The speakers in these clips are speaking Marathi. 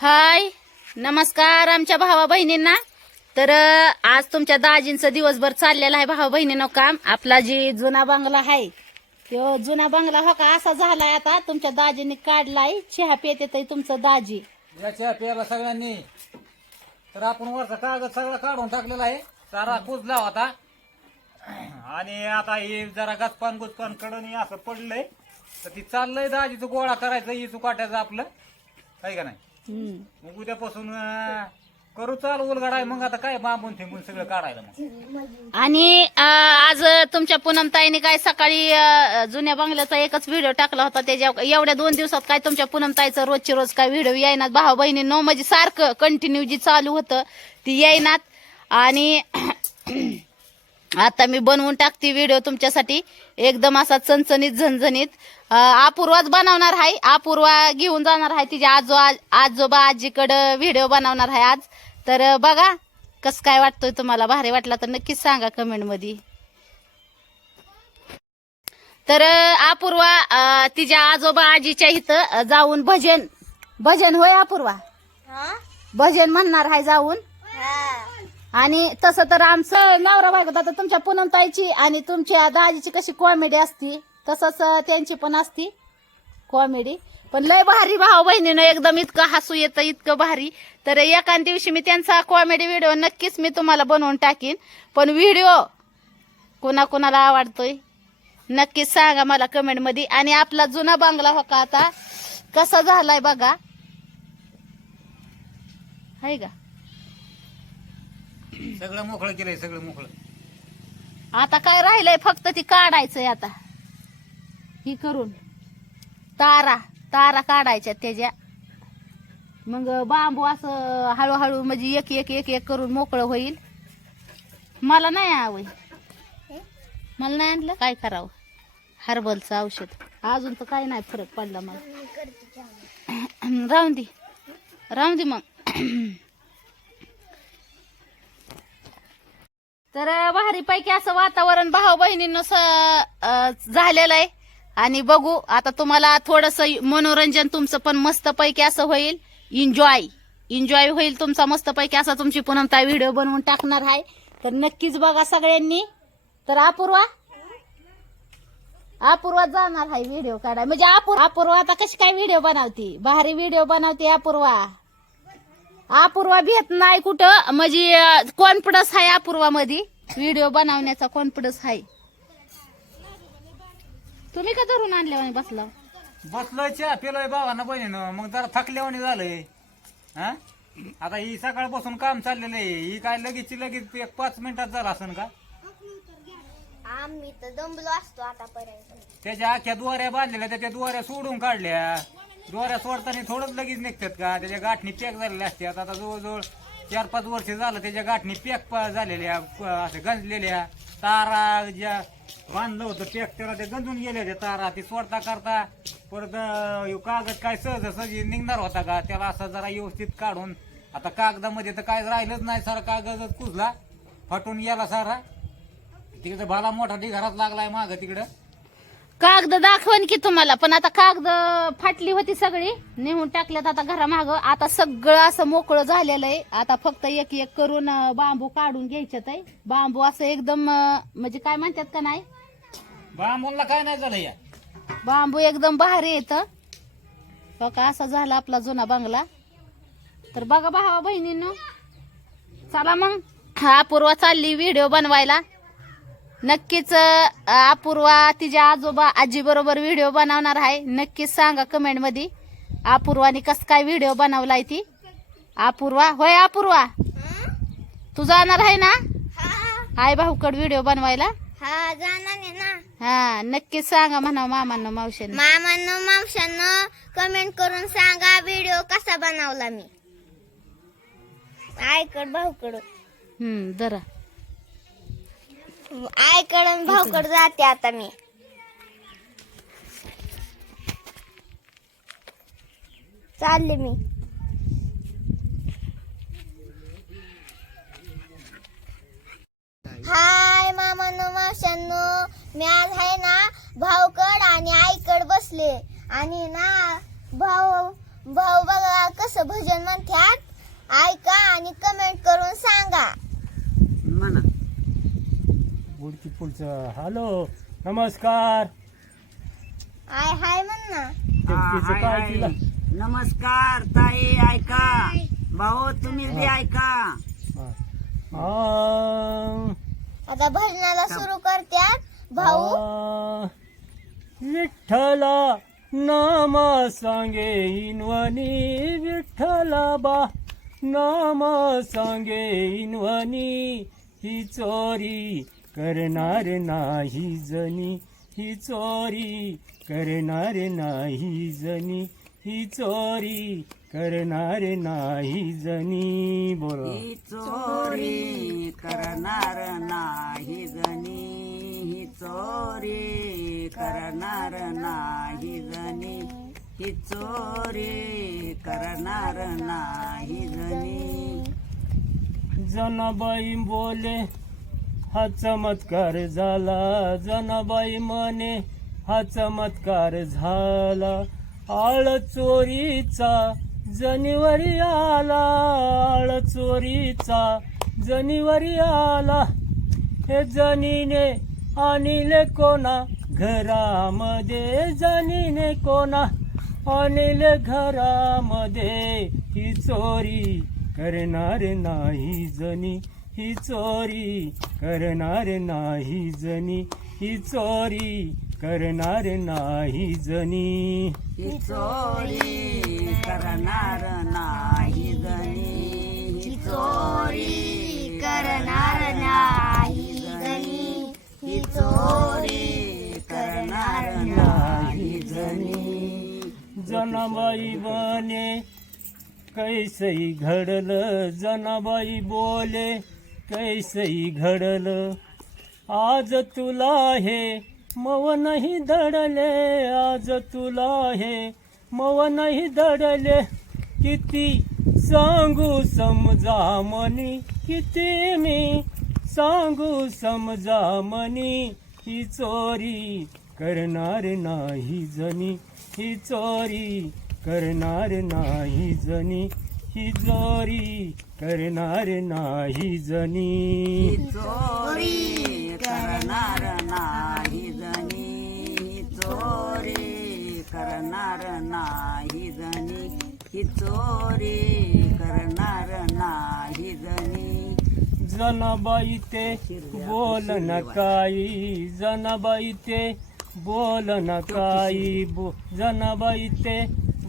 हाय नमस्कार आमच्या भावा बहिणींना। तर आज तुमच्या दाजींचं दिवसभर चाललेलं आहे भावा बहिणींनो काम। आपला जी जुना बंगला आहे तो जुना बंगला हो का असा झालाय आता तुमच्या दाजींनी काढलाय। चहा पिते तुमचं दाजी या चहा प्यायला सगळ्यांनी। तर आपण वरचा कागद सगळा काढून टाकलेला आहे, सारा कुजला होता आणि आता हे जरा गुचपान कडून असं पडलंय तर ती चाललंय दाजीचं गोळा करायचं इचू काट्याचं आपलं काय का नाही। मग उद्यापासून करू चाल उलगडाय मग आता काय बांबून थिंबून सगळं काढायला मग। आणि आज तुमच्या पूनमताईने काय सकाळी जुन्या बंगल्याचा एकच व्हिडिओ टाकला होता। त्याच्या एवढ्या 2 दिवसात काय तुमच्या पूनमताईचा रोजचे रोज काय व्हिडिओ येईनात भावा बहिणींनो, म्हणजे सारखं कंटिन्यू जी चालू होतं ती येईनात। आणि आता मी बनवून टाकते व्हिडिओ तुमच्यासाठी एकदम असा चणचणीत झणझणीत। अपूर्वाच बनवणार आहे, अपूर्वा घेऊन जाणार आहे तिच्या आजोबा आजीकडे व्हिडिओ बनवणार आहे आज। तर बघा कस काय वाटतोय तुम्हाला, भारी वाटला तर नक्कीच सांगा कमेंट मध्ये। तर अपूर्वा तिच्या आजोबा आजीच्या इथं जाऊन भजन होय अपूर्वा भजन म्हणणार आहे जाऊन। आणि तसं तर आमचं नवरा बायको आता तुमच्या पूनमताईची आणि तुमच्या दाजीची कशी कॉमेडी असती तसंच त्यांची पण असती कॉमेडी, पण लय भारी भाऊ बहिणीनं एकदम इतकं हसू येतं इतकं भारी। तर एका दिवशी मी त्यांचा कॉमेडी व्हिडिओ नक्कीच मी तुम्हाला बनवून टाकीन। पण व्हिडिओ कोणाकोणाला आवडतोय नक्कीच सांगा मला कमेंट मध्ये। आणि आपला जुना बंगला हो का आता कसा झालाय बघा, हाय का सगळं मोकळं केलंय, सगळं मोकळं। आता काय राहिलंय फक्त ती काढायचंय आता ही करून तारा काढायच्या त्याच्या, मग बांबू असं हळूहळू म्हणजे एक एक एक एक करून मोकळं होईल। मला नाही आवय, मला नाही आणलं काय करावं, हर्बलचं औषध अजून तर काही नाही फरक पडला मला। राहून दे मग। तर भारीपैकी असं वातावरण भाऊ बहिणींनो झालेलं आहे। आणि बघू आता तुम्हाला थोडस मनोरंजन तुमचं पण मस्त पैकी असं होईल, एन्जॉय होईल तुमचा मस्त पैकी असा। तुमची पूनमताई व्हिडिओ बनवून टाकणार आहे तर नक्कीच बघा सगळ्यांनी। तर अपूर्वा जाणार आहे व्हिडिओ काढाय, म्हणजे अपूर्वा आता कशी काय व्हिडिओ बनवती, भारी व्हिडिओ बनवते अपूर्वा भेट नाही कुठं, म्हणजे कॉन्फिडन्स आहे अपूर्वा मध्ये, व्हिडिओ बनवण्याचा कॉन्फिडन्स आहे। तुम्ही का धरून आणल्यावानी बसलोय चहा पिलोय भावानं बहिणीनं, मग जरा थकल्यावानी झालंय। हा आता ही सकाळपासून काम चाललेलं आहे, ही काय लगेच एक 5 मिनिटात झालं असन का। आम्ही तर दमलो असतो आतापर्यंत। त्याच्या आख्या दोऱ्या बांधलेल्या त्या दोऱ्या सोडून काढल्या, दोऱ्या सोडताना थोडंच लगेच निघतात का, त्याच्या गाठणी पॅक झालेल्या असतात। आता जवळजवळ 4-5 वर्ष झालं त्याच्या गाठणी पॅक झालेल्या, असे गंजलेल्या तारा ज्या बांधलं होतं पॅक त्याला ते गंजून गेल्या त्या तारा, ती सोडता करता परत कागद काय सहज निघणार होता का, त्याला असं जरा व्यवस्थित काढून आता कागदामध्ये तर काय राहिलंच नाही, सारा कागदच कुजला फाटून गेला सारा। तिकडे भाला मोठा ढिगारात लागलाय माग तिकडं। कागद दाखवन की तुम्हाला, पण आता कागद फाटली होती सगळी नेऊन टाकल्यात आता घरामाग। आता सगळं असं मोकळं झालेलं आहे, आता फक्त एक एक करून बांबू काढून घ्यायच्यात आहे। बांबू असं एकदम म्हणजे काय म्हणतात का नाही, बांबूला काय नाही झालं या बांबू एकदम भारी येतं बघा। असा झाला आपला जुना बंगला। तर बघा भावा बहिणींनो चला मग अपूर्वा चालली व्हिडिओ बनवायला। नक्कीच अपूर्वा तिच्या आजोबा आजी बरोबर व्हिडिओ बनवणार आहे, नक्कीच सांगा कमेंट मध्ये अपूर्वाने कस काय व्हिडिओ बनवलाय ती। अपूर्वा होय अपूर्वा तू जाणार आहे ना आई भाऊकड व्हिडिओ बनवायला? हा जाणार आहे ना। हा नक्कीच सांगा म्हणा मामांना मावशांना कमेंट करून सांगा व्हिडिओ कसा बनवला मी। आईकड भाऊकड जरा आईकडून भाऊकड जाते आता मी। चालले मी। हाय मामांनो मावशांनो, मी आज आहे ना भाऊकड आणि आईकड बसले आणि ना भाऊ बघा कसं कसं भजन म्हणतात ऐका आणि कमेंट करून सांगा. म्हणा पुढचं हॅलो नमस्कार. हाय हाय म्हण ना. तिचं हाय, काय हाय. तिला नमस्कार ताई, ऐका भाऊ तुम्ही बी ऐका. आता भजनाला सुरू करतात भाऊ. विठ्ठला नाम सांगे इनवनी विठ्ठला बा नाम सांगे इनवनी ही चोरी करणार नाही जनी ही चोरी करणार नाही जनी ही चोरी करणार नाही जनी. बोला ही चोरी करणार नाही जनी, ही चोरी करणार नाही जनी, ही चोरी करणार नाही जनी. जनाबाई बोले हा चमत्कार झाला, जनाबाई म्हणे हा चमत्कार झाला. आळ चोरीचा जनिवरी आला, आळ चोरीचा जनिवरी आला. हे जनीने आणले कोणा घरामध्ये, जनीने कोणा आणले घरामध्ये. ही चोरी करणार नाही जनी, ही चोरी करणार नाही जनी, ही चोरी करणार नाही जनी. ही चोरी करणार नाही जनी, ही चोरी करणार नाही जनी, ही चोरी करणार नाही जनी. जनाबाई बने कैसई घडलं, जनाबाई बोले कैसई घडलं. आज तुला हे मव नाही दडले, आज तुला हे मव नाही दडले. किती सांगू समजा मनी, किती मी सांगू समजा मनी. ही चोरी करणार नाही जनी, ही चोरी करणार नाही जनी, ही चोरी करणार नाही जनी. चोरी करणार नाही जनी, ही चोरी करणार नाही जनी, ही चोरी करणार नाही जनी. जनाबाई ते बोल नकाई, जनाबाई ते बोल नकाई, जनाबाई ते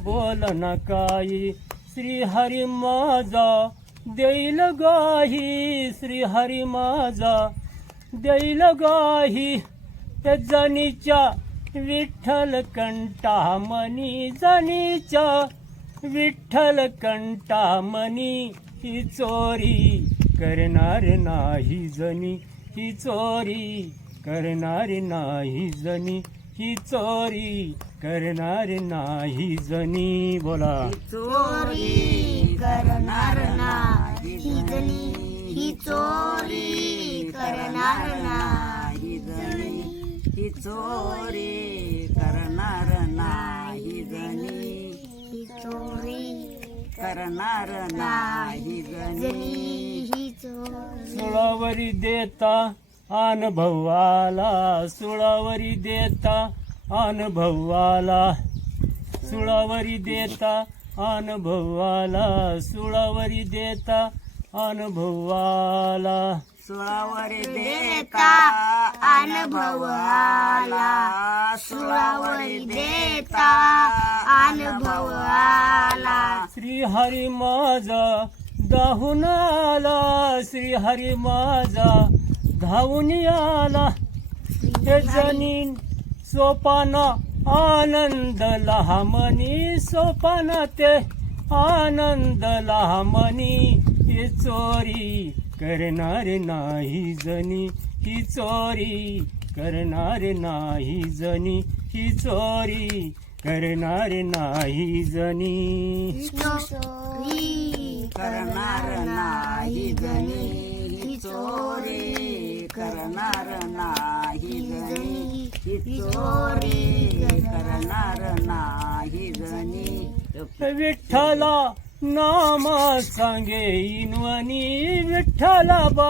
बोल नकाई. श्री हरी माझा देईल गाही, श्री हरी माझा देईल गाही. त्या जनीच्या विठ्ठल कंटा मनी, जनीच्या विठ्ठल कंटा मनी. ही चोरी करणार नाही जनी, ही चोरी करणार नाही जनी, ही चोरी करणार नाही जनी. बोला चोरी करणार नाही जनी, ही चोरी करणार नाही जनी, ही चोरी करणार नाही जनी, ही चोरी करणार नाही जनी. सुळावरी देता अनुभव आला, सुळावरी देता अनुभव आला, सुळावरी देता अनुभव आला, सुळावरी देता अनुभव आला. सुळावरी देता अनुभव आला, सुळावरी देता अनुभव आला. श्री हरी माझा धावून आला, श्री हरी माझा धावून आला. हे जनीन सोपाना आनंद लहामनी, सोपाना ते आनंद लहामनी. ही चोरी करणार नाही जनी, ही चोरी करणार नाही जनी, ही चोरी करणार नाही जनी. करणार नाही जनी, ही चोरी करणार नाही जनी, ही चोरी करणार नाही जनी. विठ्ठला नाम सांगे इनवनी विठ्ठलाबा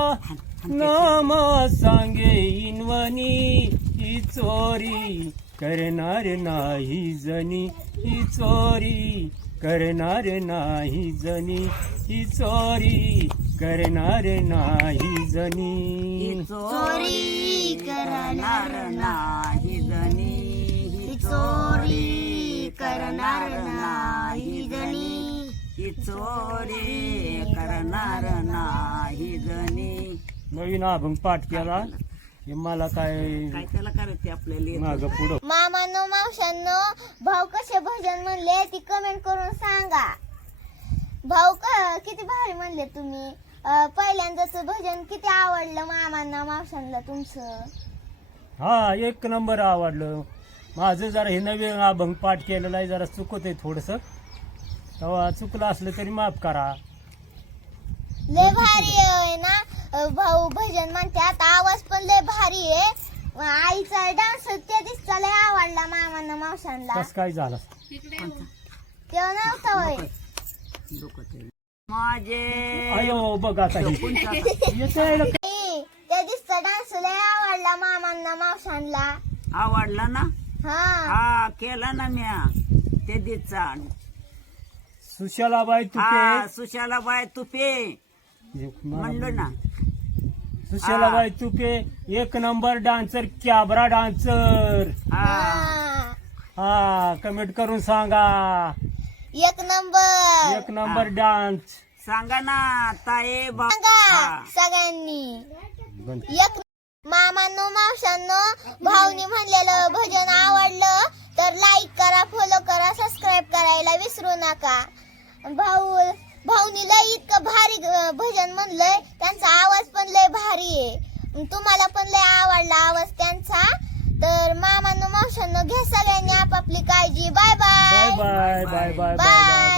नाम सांगे इनवनी ही चोरी करणार नाही जनी ही चोरी करणार नाही जनी ही चोरी करणार नाही जनी चोरी करणार नाही जनी ही चोरी करणार नाही जणी ही चोरी करणार नाही जनी. नवीन अभंग पाठ केला हे मला काय काय त्याला करायचे आपल्याला माग पुढं मामांनो मावशांनो भाऊ कसे भजन म्हणले ती कमेंट करून सांगा. भाऊ किती भारी म्हणले तुम्ही. पहिल्यांदाच भजन किती आवडलं मामांना मावशांना तुमचं. हा एक नंबर आवडलं. माझं जरा हे नवीन अभंग पाठ केलेलं आहे जरा चुकत आहे थोडस तेव्हा चुकलं असलं तरी माफ करा. लय भारी आहे ना भाऊ भजन म्हणतात. आवाज पण लय भारी आहे. आईचा डान्स त्या दिसचा लय आवडला मामांना मावशांना. कस काय झालं तेव्हा नव्हता होय. माझे अयो बघ आता हे. येतंय ना. त्या दिसचा डान्स लय आवडला मामांना मावशांना. आवडला ना. हा हा केला ना म्या ते दिवसा. सुशालाबाई हा तुपे सुशालाबाई तुपे म्हणलो ना. सुशालाबाई तुपे एक नंबर डान्सर कॅबरा डान्सर. हा हा कमेंट करून सांगा एक नंबर. एक नंबर डान्स. सांगा ना ताई भाऊ. सांगा सगळ्यांनी. एक मामांनो मावशांनो भाऊनी म्हणलेलं भजन आवडलं तर लाईक करा, फॉलो करा, सबस्क्राईब करायला विसरू नका. भाऊनी लय इतकं भारी भजन म्हणलंय. त्यांचा आवाज पण लय भारी आहे. तुम्हाला पण लय आवडला आवाज त्यांचा. तर मामांनो मावशांनो घ्या सगळ्यांनी आपापली काळजी. Bye bye bye bye bye bye bye bye.